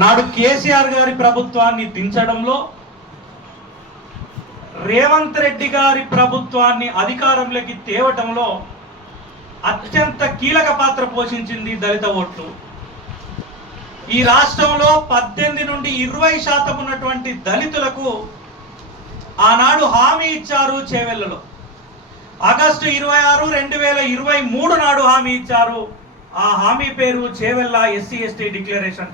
నాడు కేసీఆర్ గారి ప్రభుత్వాన్ని దించడంలో, రేవంత్ రెడ్డి గారి ప్రభుత్వాన్ని అధికారంలోకి తేవటంలో అత్యంత కీలక పాత్ర పోషించింది దళిత ఓట్లు. ఈ రాష్ట్రంలో 18 నుండి 20% ఉన్నటువంటి దళితులకు ఆనాడు హామీ ఇచ్చారు. చేవెళ్లలో ఆగస్టు 26, 2023 నాడు హామీ ఇచ్చారు. ఆ హామీ పేరు చేవెళ్ల ఎస్సీ ఎస్టీ డిక్లరేషన్.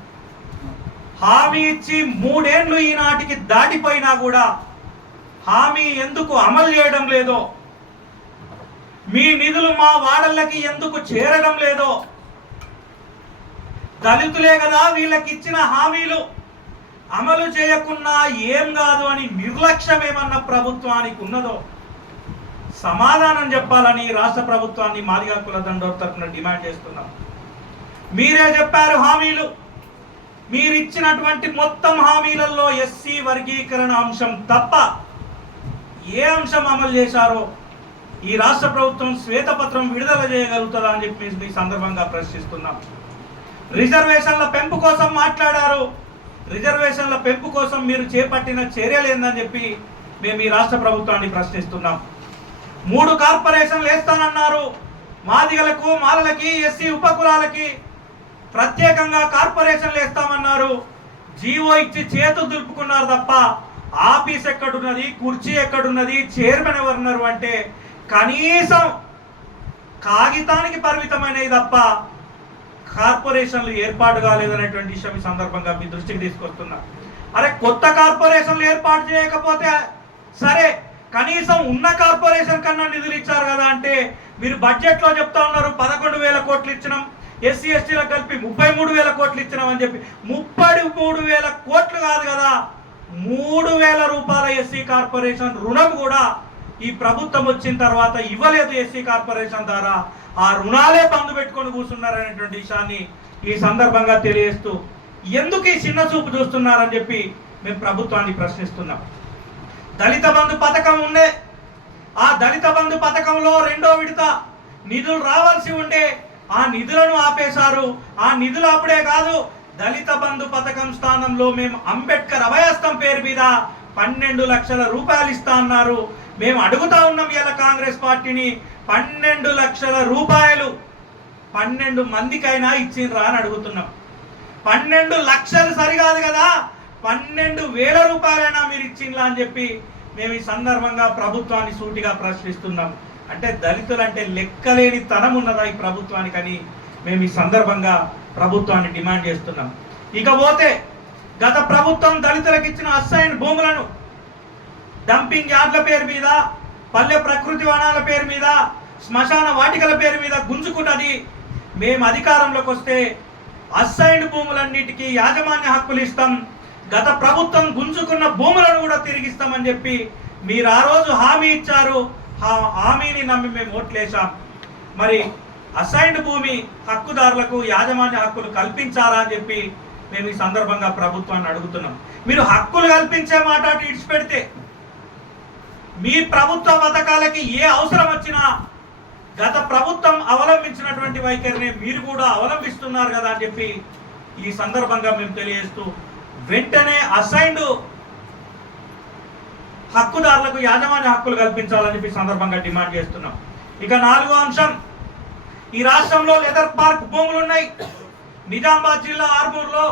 హామీ ఇచ్చి 3 ఏళ్లు ఈనాటికి దాటిపోయినా కూడా హామీ ఎందుకు అమలు చేయడం లేదో, మీ నిధులు మా వాడళ్ళకి ఎందుకు చేరడం లేదో, దళితులే కదా వీళ్ళకి ఇచ్చిన హామీలు అమలు చేయకున్నా ఏం కాదు అని నిర్లక్ష్యం ఏమన్న ప్రభుత్వానికి ఉన్నదో సమాధానం చెప్పాలని రాష్ట్ర ప్రభుత్వాన్ని మాదిగ కుల దండోర్ తరఫున డిమాండ్ చేస్తున్నాం. మీరే చెప్పారు హామీలు, మీరిచ్చినటువంటి మొత్తం హామీలలో ఎస్సీ వర్గీకరణ అంశం తప్ప ఏ అంశం అమలు చేశారో ఈ రాష్ట్ర ప్రభుత్వం శ్వేతపత్రం విడుదల చేయగలుగుతుందా అని చెప్పి మీ సందర్భంగా ప్రశ్నిస్తున్నాం. రిజర్వేషన్ల పెంపు కోసం మాట్లాడారు. రిజర్వేషన్ల పెంపు కోసం మీరు చేపట్టిన చర్యలు ఏందని చెప్పి మేము ఈ రాష్ట్ర ప్రభుత్వాన్ని ప్రశ్నిస్తున్నాం. 3 కార్పొరేషన్లు వేస్తానన్నారు. మాదిగలకు, మాలలకి, ఎస్సీ ఉపకులాలకి ప్రత్యేకంగా కార్పొరేషన్లు వేస్తామన్నారు. జీవో ఇచ్చి చేతులు దులుపుకున్నారు తప్ప ఆఫీస్ ఎక్కడున్నది, కుర్చీ ఎక్కడున్నది, చైర్మన్ ఎవరున్నారు అంటే కనీసం కాగితానికి పరిమితమైనవి తప్ప కార్పొరేషన్లు ఏర్పాటు కాలేదనేటువంటి విషయం ఈ సందర్భంగా మీ దృష్టికి తీసుకొస్తున్నా. అరే, కొత్త కార్పొరేషన్లు ఏర్పాటు చేయకపోతే సరే, కనీసం ఉన్న కార్పొరేషన్ కన్నా నిధులు ఇచ్చారు కదా అంటే మీరు బడ్జెట్లో చెప్తా ఉన్నారు 11,000 కోట్లు ఇచ్చినాం, ఎస్సీ ఎస్టీలకు కలిపి 33,000 కోట్లు ఇచ్చినాం అని చెప్పి. 33,000 కోట్లు కాదు కదా, 3,000 రూపాయల ఎస్సీ కార్పొరేషన్ రుణం కూడా ఈ ప్రభుత్వం వచ్చిన తర్వాత ఇవ్వలేదు. ఎస్సీ కార్పొరేషన్ ద్వారా ఆ రుణాలే బంధు పెట్టుకొని కూర్చున్నారనేటువంటి విషయాన్ని ఈ సందర్భంగా తెలియజేస్తూ, ఎందుకు ఈ చిన్న చూపు చూస్తున్నారని చెప్పి మేము ప్రభుత్వాన్ని ప్రశ్నిస్తున్నాం. దళిత బంధు పథకం ఉండే, ఆ దళిత బంధు పథకంలో 2వ విడత నిధులు రావాల్సి ఉండే, ఆ నిధులను ఆపేశారు. ఆ నిధులు అప్పుడే కాదు, దళిత బంధు పథకం స్థానంలో మేము అంబేద్కర్ అభయస్థం పేరు మీద 12 లక్షల రూపాయలు ఇస్తా అన్నారు. మేము అడుగుతా ఉన్నాం ఇలా కాంగ్రెస్ పార్టీని, 12 లక్షల రూపాయలు 12 మందికైనా ఇచ్చిండ్రా అని అడుగుతున్నాం. 12 లక్షలు సరికాదు కదా, 12,000 రూపాయలైనా మీరు ఇచ్చిండ్రా అని చెప్పి మేము ఈ సందర్భంగా ప్రభుత్వాన్ని సూటిగా ప్రశ్నిస్తున్నాం. అంటే దళితులు అంటే లెక్కలేని తనం ఉన్నదా ఈ ప్రభుత్వానికని మేము ఈ సందర్భంగా ప్రభుత్వాన్ని డిమాండ్ చేస్తున్నాం. ఇకపోతే గత ప్రభుత్వం దళితులకు ఇచ్చిన అసైన్ భూములను డంపింగ్ యార్డ్ల పేరు మీద, పల్లె ప్రకృతి వనాల పేరు మీద, శ్మశాన వాటికల పేరు మీద గుంజుకున్నది. మేము అధికారంలోకి వస్తే అసైన్డ్ భూములన్నిటికీ యాజమాన్య హక్కులు ఇస్తాం, గత ప్రభుత్వం గుంజుకున్న భూములను కూడా తిరిగిస్తామని చెప్పి మీరు ఆ రోజు హామీ ఇచ్చారు. హామీని నమ్మి మేము ఓట్లేసాం. మరి అసైన్డ్ భూమి హక్కుదారులకు యాజమాన్య హక్కులు కల్పించారా అని చెప్పి మేము ఈ సందర్భంగా ప్రభుత్వాన్ని అడుగుతున్నాం. మీరు హక్కులు కల్పించే మాట అటు ఇడిచిపెడితే మీ ప్రభుత్వ పథకాలకి ఏ అవసరం వచ్చినా గత ప్రభుత్వం అవలంబించినటువంటి వైఖరిని మీరు కూడా అవలంబిస్తున్నారు కదా అని చెప్పి ఈ సందర్భంగా మేము తెలియజేస్తూ, వెంటనే అసైన్డ్ హక్కుదారులకు యాజమాన్య హక్కులు కల్పించాలని చెప్పి సందర్భంగా డిమాండ్ చేస్తున్నాం. ఇక 4వ అంశం, ఈ రాష్ట్రంలో లెదర్ పార్క్ భూములు ఉన్నాయి. నిజామాబాద్ జిల్లా ఆర్మూర్లో,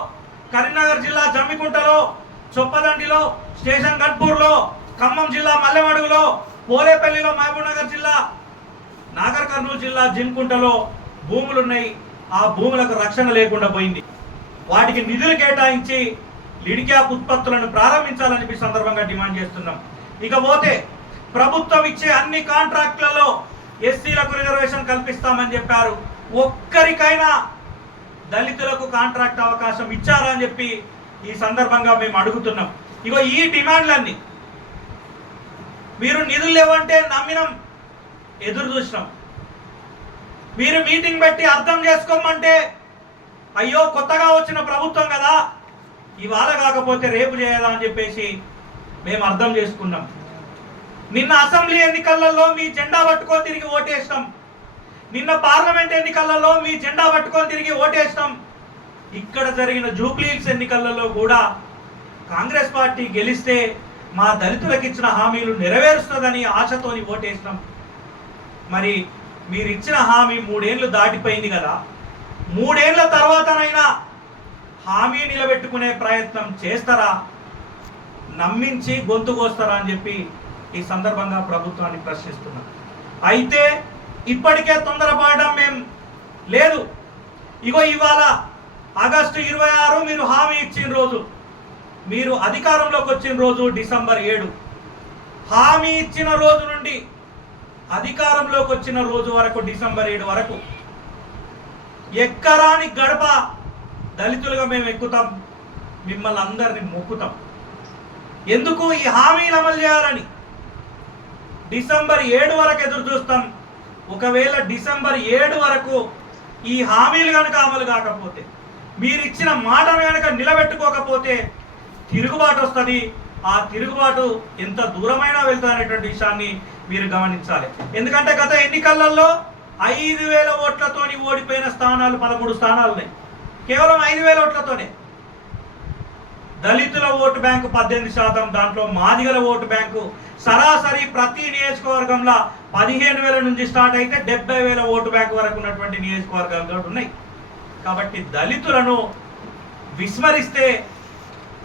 కరీంనగర్ జిల్లా జమ్మికుంటలో, చొప్పదండిలో, స్టేషన్ గన్పూర్లో, ఖమ్మం జిల్లా మల్లెమడుగులో, పోలేపల్లిలో, మహబూబ్నగర్ జిల్లా, నాగర్ కర్నూలు జిల్లా జిన్కుంటలో భూములున్నాయి. ఆ భూములకు రక్షణ లేకుండా పోయింది. వాటికి నిధులు కేటాయించి లిడిక్యాప్ ఉత్పత్తులను ప్రారంభించాలని చెప్పి సందర్భంగా డిమాండ్ చేస్తున్నాం. ఇకపోతే ప్రభుత్వం ఇచ్చే అన్ని కాంట్రాక్టులలో ఎస్సీలకు రిజర్వేషన్ కల్పిస్తామని చెప్పారు. ఒక్కరికైనా దళితులకు కాంట్రాక్ట్ అవకాశం ఇచ్చారా అని చెప్పి ఈ సందర్భంగా మేము అడుగుతున్నాం. ఇగో ఈ డిమాండ్లన్నీ మీరు నిధులు లేవంటే నమ్మినాం, ఎదురు చూసినాం. మీరు మీటింగ్ పెట్టి అర్థం చేసుకోమంటే అయ్యో కొత్తగా వచ్చిన ప్రభుత్వం కదా, ఇవాళ కాకపోతే రేపు చేయదా అని చెప్పేసి మేము అర్థం చేసుకున్నాం. నిన్న అసెంబ్లీ ఎన్నికలలో మీ జెండా పట్టుకొని తిరిగి ఓటేస్తాం. నిన్న పార్లమెంట్ ఎన్నికలలో మీ జెండా పట్టుకొని తిరిగి ఓటేస్తాం. ఇక్కడ జరిగిన జూబ్లీహిల్స్ ఎన్నికలలో కూడా కాంగ్రెస్ పార్టీ గెలిస్తే మా దళితులకు ఇచ్చిన హామీలు నెరవేరుస్తుందని ఆశతోని ఓటేసినాం. మరి మీరు ఇచ్చిన హామీ 3 ఏళ్ళు దాటిపోయింది కదా, 3 ఏళ్ల తర్వాతనైనా హామీ నిలబెట్టుకునే ప్రయత్నం చేస్తారా, నమ్మించి గొంతు కోస్తారా అని చెప్పి ఈ సందర్భంగా ప్రభుత్వాన్ని ప్రశ్నిస్తున్నాం. అయితే ఇప్పటికే తొందరపడడం మేం లేదు. ఇగో ఇవాళ ఆగస్టు 26 మీరు హామీ ఇచ్చిన రోజు, మీరు అధికారంలోకి వచ్చిన రోజు డిసెంబర్ 7. హామీ ఇచ్చిన రోజు నుండి అధికారంలోకి వచ్చిన రోజు వరకు డిసెంబర్ 7 వరకు ఎక్కరాని గడప దళితులుగా మేము ఎక్కుతాం, మిమ్మల్ని అందరినీ మొక్కుతాం. ఎందుకు ఈ హామీలు అమలు చేయాలని డిసెంబర్ 7 వరకు ఎదురు చూస్తాం. ఒకవేళ డిసెంబర్ 7 వరకు ఈ హామీలు కనుక అమలు కాకపోతే, మీరు ఇచ్చిన మాట కనుక నిలబెట్టుకోకపోతే తిరుగుబాటు వస్తుంది. ఆ తిరుగుబాటు ఎంత దూరమైనా వెళ్తుంది అనేటువంటి విషయాన్ని మీరు గమనించాలి. ఎందుకంటే గత ఎన్నికలలో 5,000 ఓట్లతోని ఓడిపోయిన స్థానాలు 13 స్థానాలు ఉన్నాయి. కేవలం 5,000 ఓట్లతోనే. దళితుల ఓటు బ్యాంకు 18%, దాంట్లో మాదిగల ఓటు బ్యాంకు సరాసరి ప్రతి నియోజకవర్గంలో 15,000 నుంచి స్టార్ట్ అయితే 70,000 ఓటు బ్యాంకు వరకు ఉన్నటువంటి నియోజకవర్గాలు కూడా ఉన్నాయి. కాబట్టి దళితులను విస్మరిస్తే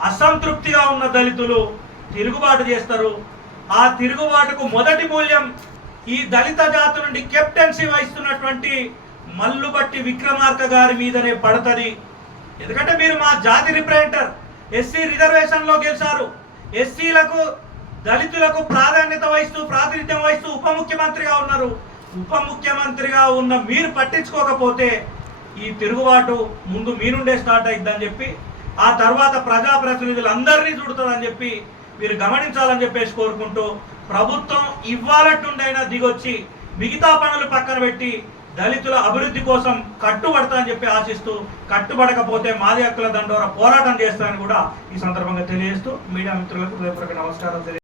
అసంతృప్తిగా ఉన్న దళితులు తిరుగుబాటు చేస్తారు. ఆ తిరుగుబాటుకు మొదటి మూల్యం ఈ దళిత జాతి నుండి కెప్టెన్సీ వహిస్తున్నటువంటి మల్లుబట్టి విక్రమార్క గారి మీదనే పడుతుంది. ఎందుకంటే మీరు మా జాతి రిప్రజెంటర్, ఎస్సీ రిజర్వేషన్లో గెలిచారు. ఎస్సీలకు దళితులకు ప్రాధాన్యత వహిస్తూ ప్రాతినిధ్యం వహిస్తూ ఉప ముఖ్యమంత్రిగా ఉన్నారు. ఉప ముఖ్యమంత్రిగా ఉన్న మీరు పట్టించుకోకపోతే ఈ తిరుగుబాటు ముందు మీ నుండే స్టార్ట్ అయిద్దని చెప్పి, ఆ తర్వాత ప్రజాప్రతినిధులందరినీ చూడుతుందని చెప్పి మీరు గమనించాలని చెప్పేసి కోరుకుంటూ, ప్రభుత్వం ఇవ్వాలట్టుండైనా దిగొచ్చి మిగతా పనులు పక్కన పెట్టి దళితుల అభివృద్ధి కోసం కట్టుబడతానని చెప్పి ఆశిస్తూ, కట్టుబడకపోతే మాది హక్కుల దండోరా పోరాటం చేస్తానని కూడా ఈ సందర్భంగా తెలియజేస్తూ మీడియా మిత్రులకు హృదయపూర్వక నమస్కారం తెలియజేస్తాను.